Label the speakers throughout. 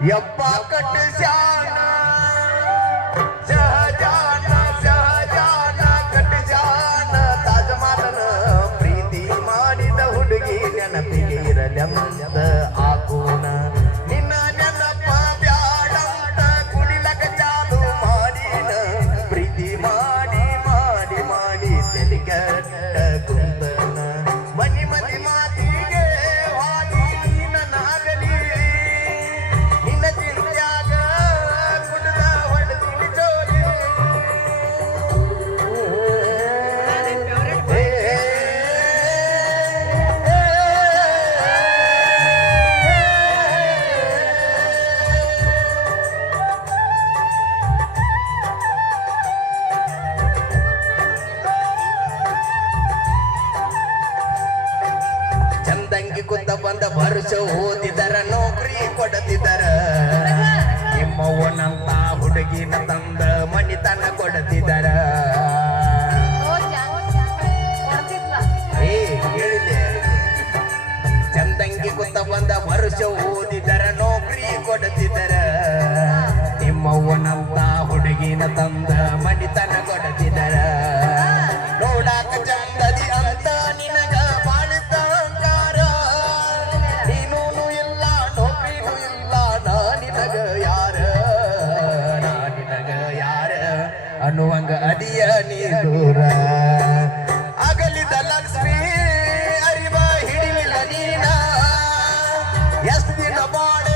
Speaker 1: ಯಪ್ಪ ಕಟ್ಟ ಶಾನ ಶಹಜಾನ ಶಹಜಾನ ಕಟ್ಟ ಶಾನ ತಾಜಮಹಲನ ಪ್ರೀತಿ ಮಾಡಿದ ಹುಡುಗಿ ನೆನಪಿಗೆ ಇರಲೆಂದ ಬಂದ ವರ್ಷ ಓದಿದರ ನೌಕರಿ ಕೊಡದಿದರ. ನಿಮ್ಮವ್ವನಂತ ಹುಡುಗಿನ ತಂದ ಮಣಿತನ ಕೊಡದಿದರ. ಅದಿಯ ನೀ ದೂರ ಅಗಲಿದ ಲಕ್ಷ್ಮಿ ಅರಿವ ಹಿಡಿಲಿಲ್ಲ ನೀನ. ಎಷ್ಟ್ ದಿನ ಬಾಳೆ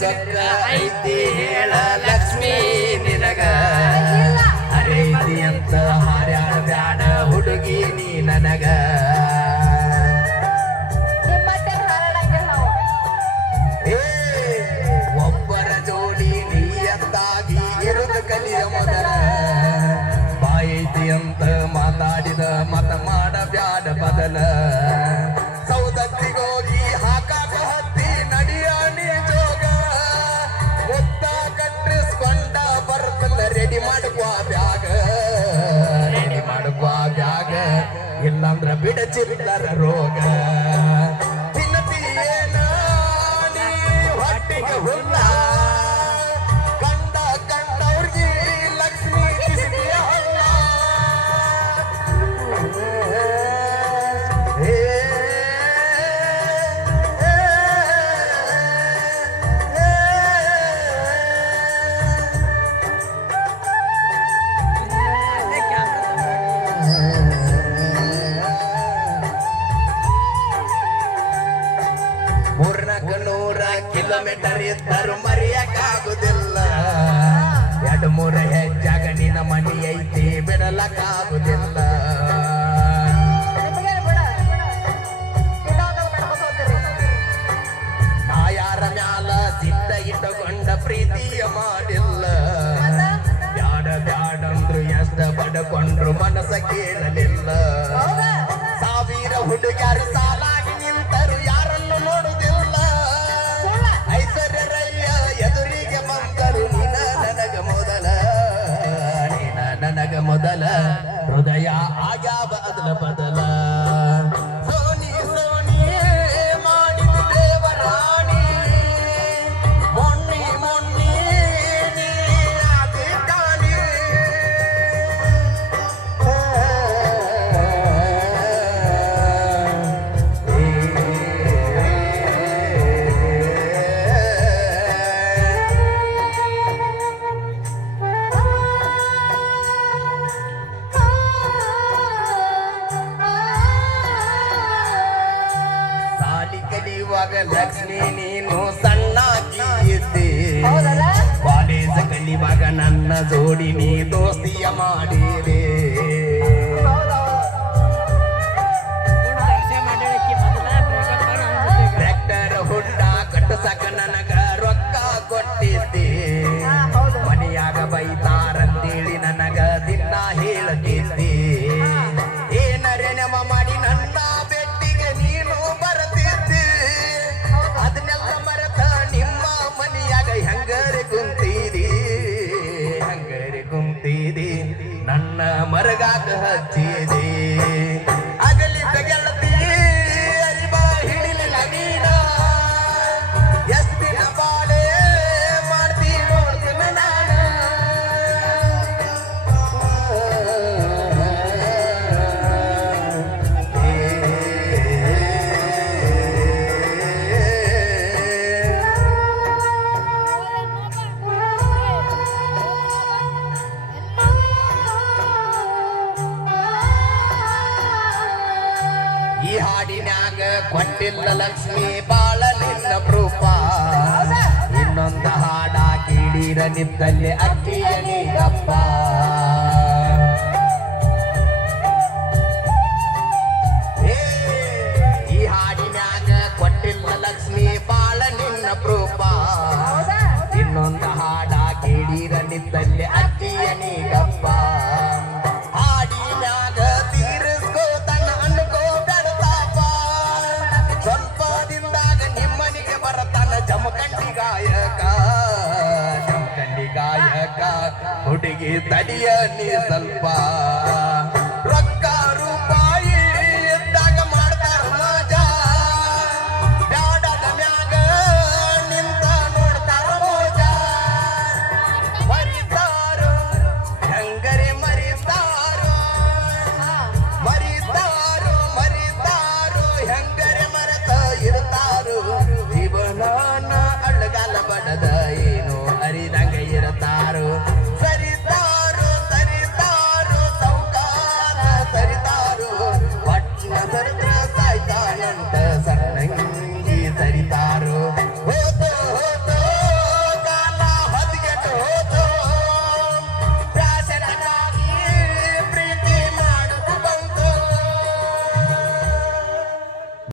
Speaker 1: ಸೊಕ್ಕ ಐತಿ ಹೇಳ ಲಕ್ಷ್ಮೀ ನಿನಗ. ಅರೈತಿ ಅಂತ ಹಾರ್ಯಾಡ ಬ್ಯಾಡ ಹುಡುಗಿ ನೀ ನನಗ. ಒಬ್ಬರ ಜೋಡಿ ನೀ ಅಂತಾಗಿ ಇರುದು ಕಲಿಯ ಮೊದಲ. ಬಾಯೈತಿ ಅಂತ ಮಾತಾಡಿದ ಮತ ಮಾಡ ಬ್ಯಾಡ ಬದಲ. ಮಾಡುವ ಬ್ಯಾಗ ರೆಡಿ ಮಾಡುವ ಬ್ಯಾಗ ಇಲ್ಲಂದ್ರ ಬಿಡಚಿರ್ತಾರ ರೋಗ. ಕಿಲೋಮೀಟರ್ ಇದ್ದರು ಮರೆಯಕ್ಕಾಗುದಿಲ್ಲ. ಎರಡು ಮೂರ ಹೆಚ್ಚಾಗ ನಿನ್ನ ಮನಿ ಐತಿ ಬಿಡಲಕ್ಕಾಗುದಿಲ್ಲ. ನಾ ಯಾರ ಮ್ಯಾಲ ಸಿದ್ಧ ಇಟ್ಟುಕೊಂಡ ಪ್ರೀತಿಯ ಮಾಡಿಲ್ಲ. ಬ್ಯಾಡ ಬ್ಯಾಡಂದ್ರು ಎಷ್ಟ ಪಡಕೊಂಡ್ರು ಮನಸ್ಸ ಕೇಳಲಿಲ್ಲ. ಸಾವಿರ ಹುಡುಗರು ನನಗ ಮೊದಲ ಹೃದಯ ಆಗ್ಯಾವ ಅದಲ ಬದಲ. ಕಾಲೇಜ್ ಕಲಿಯುವಾಗ ನನ್ನ ಜೋಡಿ ನೀ ದೋಸ್ತಿಯ ಮಾಡಿದೆ. हती ಲಕ್ಷ್ಮಿ ಬಾಳ ನಿನ್ನ ಪ್ರೂಪ ಇನ್ನೊಂದ ಹಾಡ ಕಿಡೀರ ನಿದ್ದಲ್ಲಿ ಅಕ್ಕಿಯ ನೀಗಪ್ಪ ಈ ಕೊಟ್ಟಿಲ್ಲ ಲಕ್ಷ್ಮಿ ಬಾಳ ನಿನ್ನ ಪ್ರೂಪ ಇನ್ನೊಂದ ಹಾಡ ಕಿಡೀರ ನಿದ್ದಲ್ಲಿ ಅಕ್ಕಿಯ ನೀಗಪ್ಪ ತಡಿಯ ನೀ ಸ್ವಲ್ಪ. ರೊಕ್ಕ ರೂಪಾಯಿ ಇದ್ದಾಗ ಮಾಡ್ತಾರ ಮಜಾ. ಬ್ಯಾಡದ ಮ್ಯಾಗ ನಿಂತ ನೋಡ್ತಾರ ಮೋಜಾ. ಮರಿತಾರೋ, ಹೆಂಗರೆ ಮರಿತಾರೋ? ಮರಿತಾರೋ ಮರಿತಾರೋ, ಹೆಂಗರೆ ಮರೆತ ಇರ್ತಾರೋ? ಜೀವನಾನ ಅಳ್ಳಗಾಲ ಬಡದ